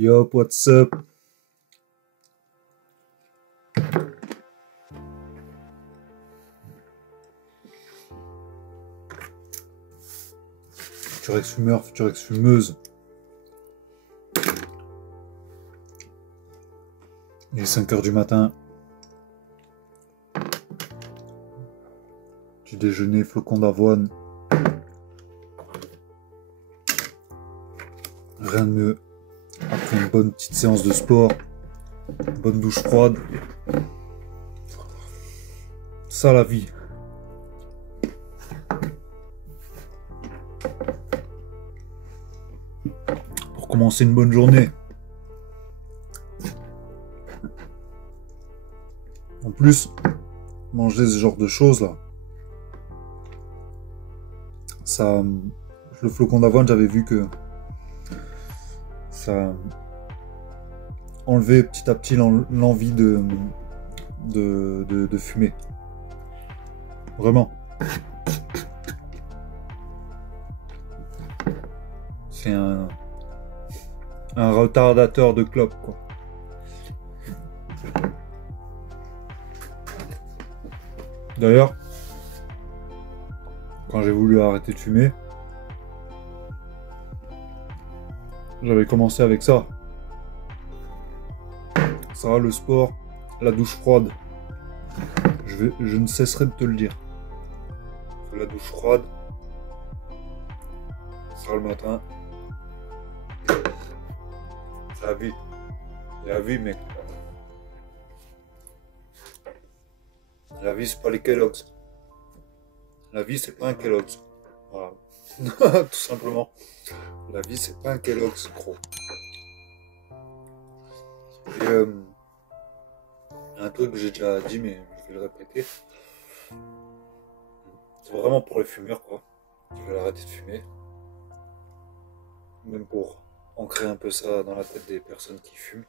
Yo, what's up? Futur ex-fumeur, future ex-fumeuse. Il est 5 h du matin. Du déjeuner, flocon d'avoine. Rien de mieux. Après une bonne petite séance de sport. Une bonne douche froide. Ça la vie. Pour commencer une bonne journée. En plus, manger ce genre de choses là. Ça, le flocon d'avoine, j'avais vu que ça enlevait petit à petit l'envie de fumer. Vraiment. C'est un retardateur de clope, quoi. D'ailleurs, quand j'ai voulu arrêter de fumer, j'avais commencé avec ça. Ça, le sport, la douche froide. Je ne cesserai de te le dire. La douche froide, ça le matin. C'est la vie. C'est la vie, mec. La vie, c'est pas les Kellogg's. La vie, c'est pas un Kellogg's. Voilà. Tout simplement. La vie, c'est pas un Kellogg's, gros. Et un truc que j'ai déjà dit, mais je vais le répéter. C'est vraiment pour les fumeurs, quoi. Qui veulent arrêter de fumer. Même pour ancrer un peu ça dans la tête des personnes qui fument.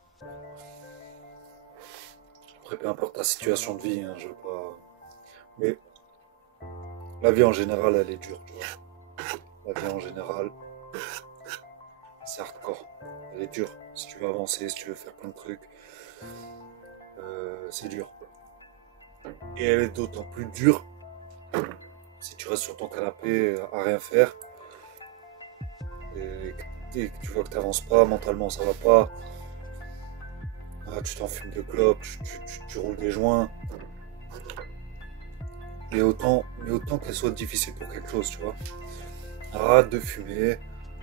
Après, peu importe ta situation de vie, hein, je veux pas... Mais la vie en général, elle est dure, tu vois. La vie en général, c'est hardcore. Elle est dure. Si tu veux avancer, si tu veux faire plein de trucs, c'est dur. Et elle est d'autant plus dure si tu restes sur ton canapé à rien faire et que tu vois que tu n'avances pas, mentalement ça va pas, tu t'enfumes de clopes, tu roules des joints. Mais autant qu'elle soit difficile pour quelque chose, tu vois. Arrête de fumer,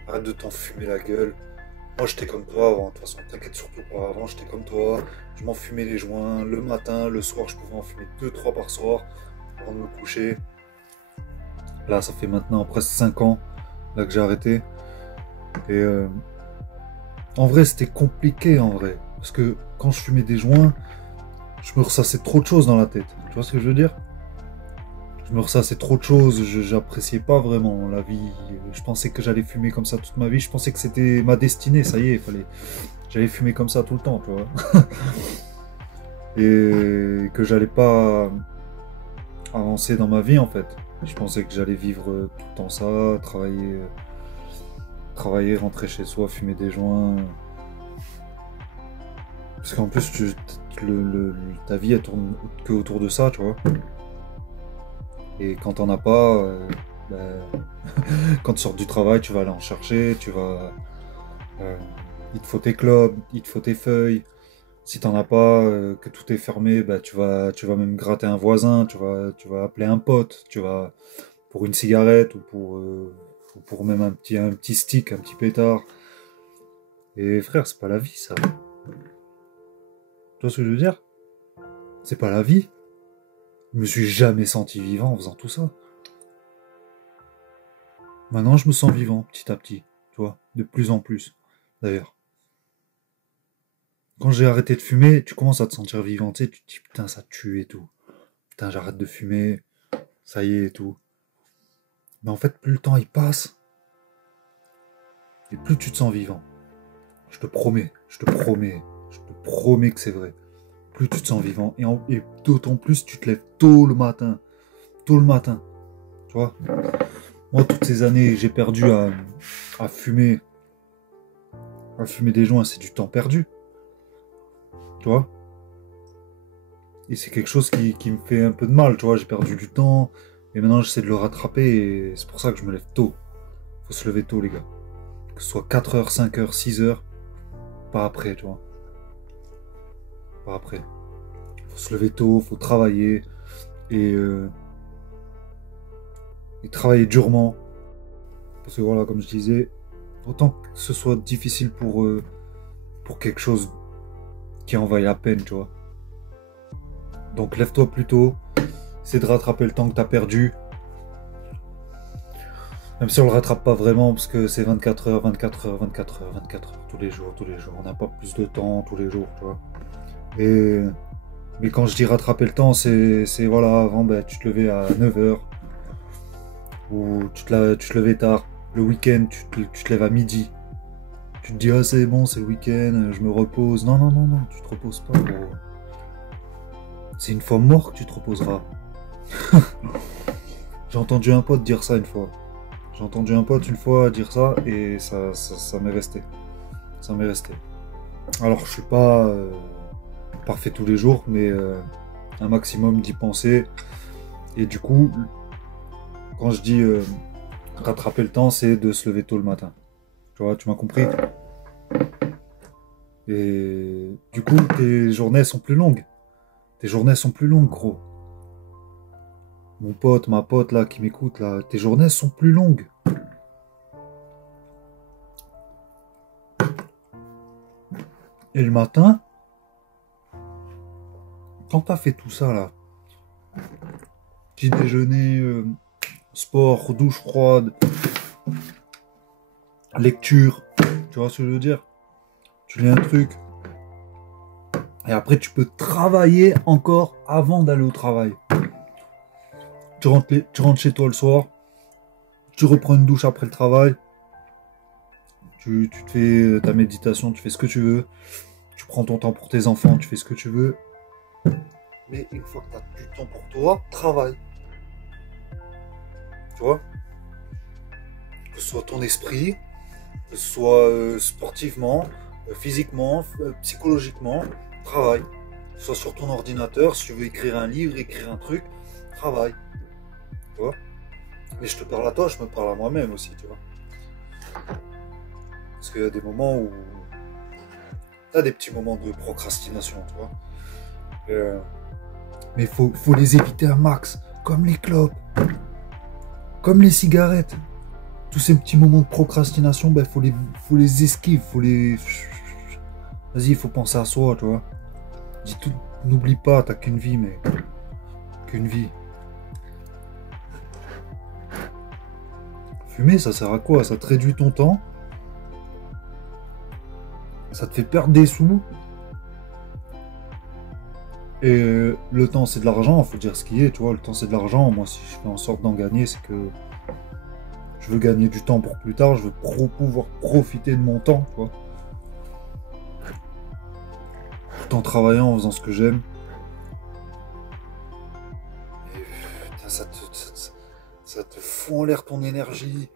arrête de t'enfumer la gueule. Moi j'étais comme toi avant, de toute façon t'inquiète surtout pas, avant j'étais comme toi, je m'enfumais les joints, le matin, le soir je pouvais en fumer 2-3 par soir avant de me coucher. Là ça fait maintenant presque 5 ans là que j'ai arrêté. Et en vrai c'était compliqué en vrai, parce que quand je fumais des joints, je me ressassais trop de choses dans la tête, tu vois ce que je veux dire? Je me ressassais trop de choses, j'appréciais pas vraiment la vie. Je pensais que j'allais fumer comme ça toute ma vie, je pensais que c'était ma destinée, ça y est, j'allais fumer comme ça tout le temps, tu vois. Et que j'allais pas avancer dans ma vie en fait. Je pensais que j'allais vivre tout le temps ça, travailler, rentrer chez soi, fumer des joints. Parce qu'en plus, ta vie elle tourne que autour de ça, tu vois. Et quand t'en as pas, quand tu sors du travail, tu vas aller en chercher, il te faut tes clopes, il te faut tes feuilles. Si t'en as pas, que tout est fermé, tu vas même gratter un voisin, tu vas appeler un pote, tu vas pour une cigarette ou pour même un petit stick, un petit pétard. Et frère, c'est pas la vie ça. Tu vois ce que je veux dire? C'est pas la vie. Je me suis jamais senti vivant en faisant tout ça. Maintenant, je me sens vivant, petit à petit. Tu vois, de plus en plus, d'ailleurs. Quand j'ai arrêté de fumer, tu commences à te sentir vivant, tu sais, tu te dis, putain, ça tue et tout. Putain, j'arrête de fumer, ça y est et tout. Mais en fait, plus le temps il passe, et plus tu te sens vivant. Je te promets, je te promets que c'est vrai. Plus tu te sens vivant, et d'autant plus tu te lèves tôt le matin, tu vois. Moi, toutes ces années, j'ai perdu à fumer Fumer des joints, c'est du temps perdu. Tu vois? Et c'est quelque chose qui me fait un peu de mal, tu vois. J'ai perdu du temps. Et maintenant, j'essaie de le rattraper. Et c'est pour ça que je me lève tôt. Faut se lever tôt, les gars. Que ce soit 4 heures, 5 heures, 6 heures. Pas après, tu vois. Pas après. Faut se lever tôt, faut travailler. Et, euh, et travailler durement. Parce que voilà, comme je disais, autant que ce soit difficile pour quelque chose qui en vaille la peine, tu vois. Donc lève-toi plus tôt. Essaie de rattraper le temps que t'as perdu. Même si on le rattrape pas vraiment, parce que c'est 24 heures, 24 heures, 24 heures, 24 heures, tous les jours, tous les jours. On n'a pas plus de temps tous les jours, tu vois. Et, mais quand je dis rattraper le temps, c'est voilà, avant, ben, tu te levais à 9 heures, ou tu te levais tard. Le week-end, tu te lèves à midi. Tu te dis, ah c'est bon, c'est le week-end, je me repose. Non, non, non, non, tu te reposes pas, gros. C'est une fois mort que tu te reposeras. J'ai entendu un pote dire ça une fois. J'ai entendu un pote une fois dire ça et ça m'est resté. Ça m'est resté. Alors je suis pas parfait tous les jours, mais un maximum d'y penser. Et du coup, quand je dis rattraper le temps, c'est de se lever tôt le matin. Tu vois, tu m'as compris? Et du coup, tes journées sont plus longues. Tes journées sont plus longues, gros. Mon pote, ma pote là qui m'écoute là, tes journées sont plus longues. Et le matin, quand t'as fait tout ça là, petit déjeuner, sport, douche froide, lecture, tu vois ce que je veux dire? Tu lis un truc. Et après tu peux travailler encore avant d'aller au travail. Tu rentres chez toi le soir, tu reprends une douche après le travail, tu te fais ta méditation, tu fais ce que tu veux, tu prends ton temps pour tes enfants, tu fais ce que tu veux. Mais une fois que tu as du temps pour toi, travaille. Tu vois? Que ce soit ton esprit, que ce soit sportivement, physiquement, psychologiquement, travaille. Que ce soit sur ton ordinateur, si tu veux écrire un livre, écrire un truc, travaille. Tu vois? Mais je te parle à toi, je me parle à moi-même aussi, tu vois. Parce qu'il y a des moments où tu as des petits moments de procrastination, tu vois. Mais faut les éviter un max, comme les clopes, comme les cigarettes. Tous ces petits moments de procrastination, ben faut les esquiver, faut les... Vas-y, il faut penser à soi, tu vois. Dis tout, n'oublie pas, t'as qu'une vie, mec. Qu'une vie. Fumer, ça sert à quoi? Ça te réduit ton temps. Ça te fait perdre des sous. Et le temps, c'est de l'argent, faut dire ce qui est, tu vois. Le temps, c'est de l'argent. Moi, si je fais en sorte d'en gagner, c'est que je veux gagner du temps pour plus tard. Je veux pouvoir profiter de mon temps, tu vois. Tout en travaillant, en faisant ce que j'aime. Et putain, ça te fout en l'air ton énergie.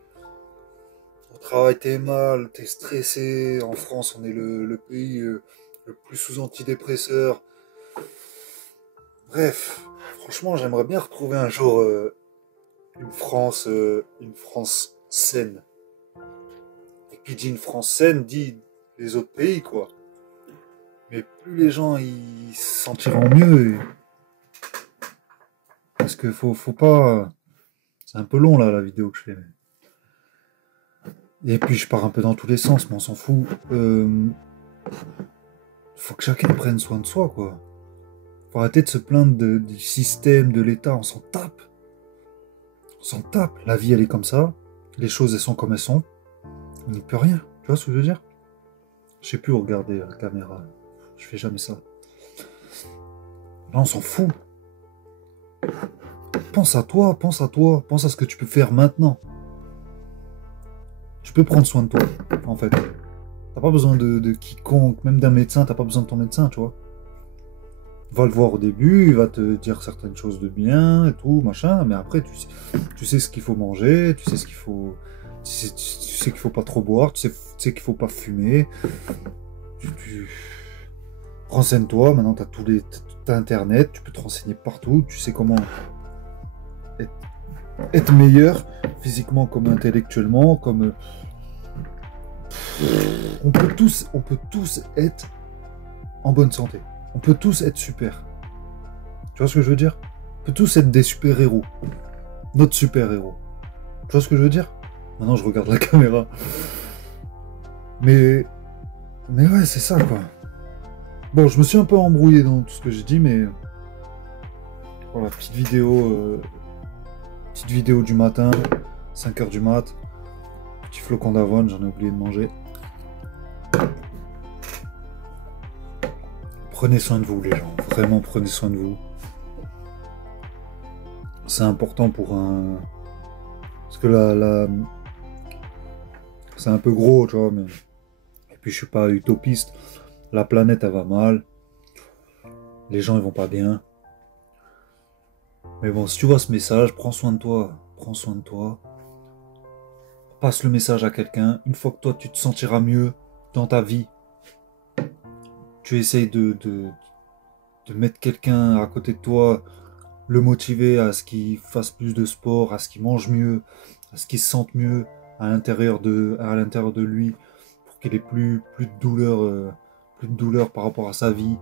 Au travail, t'es mal, t'es stressé. En France, on est le pays le plus sous antidépresseur. Bref, franchement, j'aimerais bien retrouver un jour une France saine. Et qui dit une France saine, dit les autres pays, quoi. Mais plus les gens ils se sentiront mieux. Parce que faut pas. C'est un peu long là la vidéo que je fais. Et puis je pars un peu dans tous les sens, mais on s'en fout. Faut que chacun prenne soin de soi, quoi. Faut arrêter de se plaindre du système, de l'État, on s'en tape. On s'en tape. La vie, elle est comme ça. Les choses, elles sont comme elles sont. On n'y peut rien. Tu vois ce que je veux dire? Je sais plus où regarder la caméra. Je fais jamais ça. Là, on s'en fout. Pense à toi, pense à toi. Pense à ce que tu peux faire maintenant. Tu peux prendre soin de toi, en fait. T'as pas besoin de quiconque, même d'un médecin, t'as pas besoin de ton médecin, tu vois. Va le voir au début, il va te dire certaines choses de bien et tout, machin, mais après tu sais ce qu'il faut manger, tu sais ce qu'il faut Tu sais qu'il faut pas trop boire, tu sais qu'il faut pas fumer. Tu... Renseigne-toi, maintenant t'as Internet, tu peux te renseigner partout, tu sais comment être, être meilleur, physiquement comme intellectuellement, comme... on peut tous être en bonne santé. On peut tous être super. Tu vois ce que je veux dire? On peut tous être des super-héros. Notre super-héros. Tu vois ce que je veux dire? Maintenant, je regarde la caméra. Mais ouais, c'est ça, quoi. Bon, je me suis un peu embrouillé dans tout ce que j'ai dit, mais... Voilà, petite vidéo du matin, 5 heures du mat. Petit flocon d'avoine, j'en ai oublié de manger. Prenez soin de vous, les gens. Vraiment, prenez soin de vous. C'est important pour un... Parce que là... C'est un peu gros, tu vois, mais... Et puis, je suis pas utopiste. La planète, elle va mal. Les gens, ils vont pas bien. Mais bon, si tu vois ce message, prends soin de toi. Prends soin de toi. Passe le message à quelqu'un. Une fois que toi, tu te sentiras mieux dans ta vie, tu essayes de mettre quelqu'un à côté de toi, le motiver à ce qu'il fasse plus de sport, à ce qu'il mange mieux, à ce qu'il se sente mieux à l'intérieur de lui, pour qu'il ait plus de douleur par rapport à sa vie.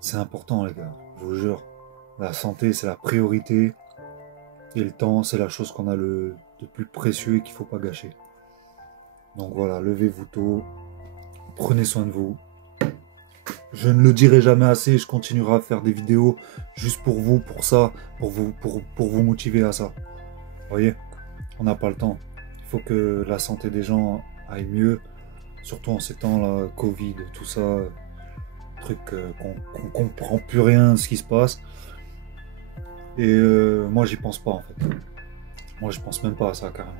C'est important, les gars, je vous jure. La santé, c'est la priorité. Et le temps, c'est la chose qu'on a de plus précieux et qu'il faut pas gâcher. Donc voilà, levez-vous tôt, prenez soin de vous. Je ne le dirai jamais assez, je continuerai à faire des vidéos juste pour vous, pour ça, pour vous motiver à ça. Vous voyez, on n'a pas le temps. Il faut que la santé des gens aille mieux, surtout en ces temps-là, Covid, tout ça, truc qu'on comprend plus rien de ce qui se passe. Et moi, j'y pense pas en fait. Moi, je pense même pas à ça carrément.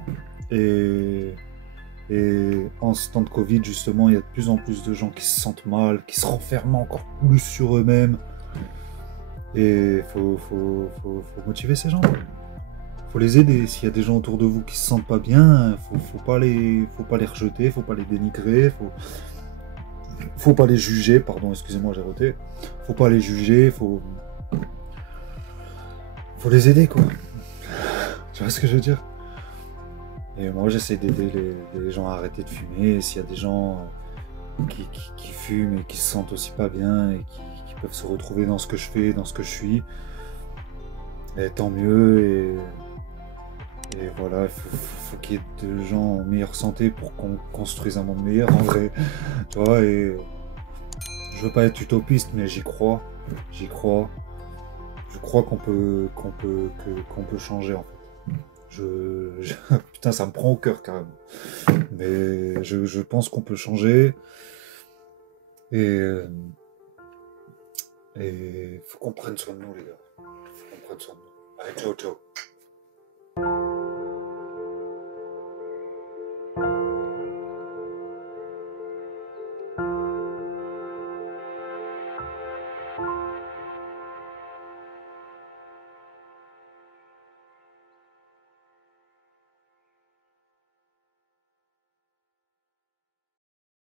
Et en ce temps de Covid, justement, il y a de plus en plus de gens qui se sentent mal, qui se renferment encore plus sur eux-mêmes. Et faut motiver ces gens. Faut les aider. S'il y a des gens autour de vous qui se sentent pas bien, faut pas les rejeter, faut pas les dénigrer, faut pas les juger. Pardon, excusez-moi, j'ai roté. Faut pas les juger, faut les aider, quoi. Tu vois ce que je veux dire? Et moi, j'essaie d'aider les gens à arrêter de fumer. Et s'il y a des gens qui fument et qui se sentent aussi pas bien et qui peuvent se retrouver dans ce que je fais, dans ce que je suis, et tant mieux. Et voilà, il faut qu'il y ait de gens en meilleure santé pour qu'on construise un monde meilleur, en vrai. Tu vois, et je veux pas être utopiste, mais j'y crois. J'y crois. Je crois qu'on peut changer, en fait. Putain, ça me prend au cœur carrément. Mais je pense qu'on peut changer. Et faut qu'on prenne soin de nous, les gars. Faut qu'on prenne soin de nous. Allez, ciao, ciao.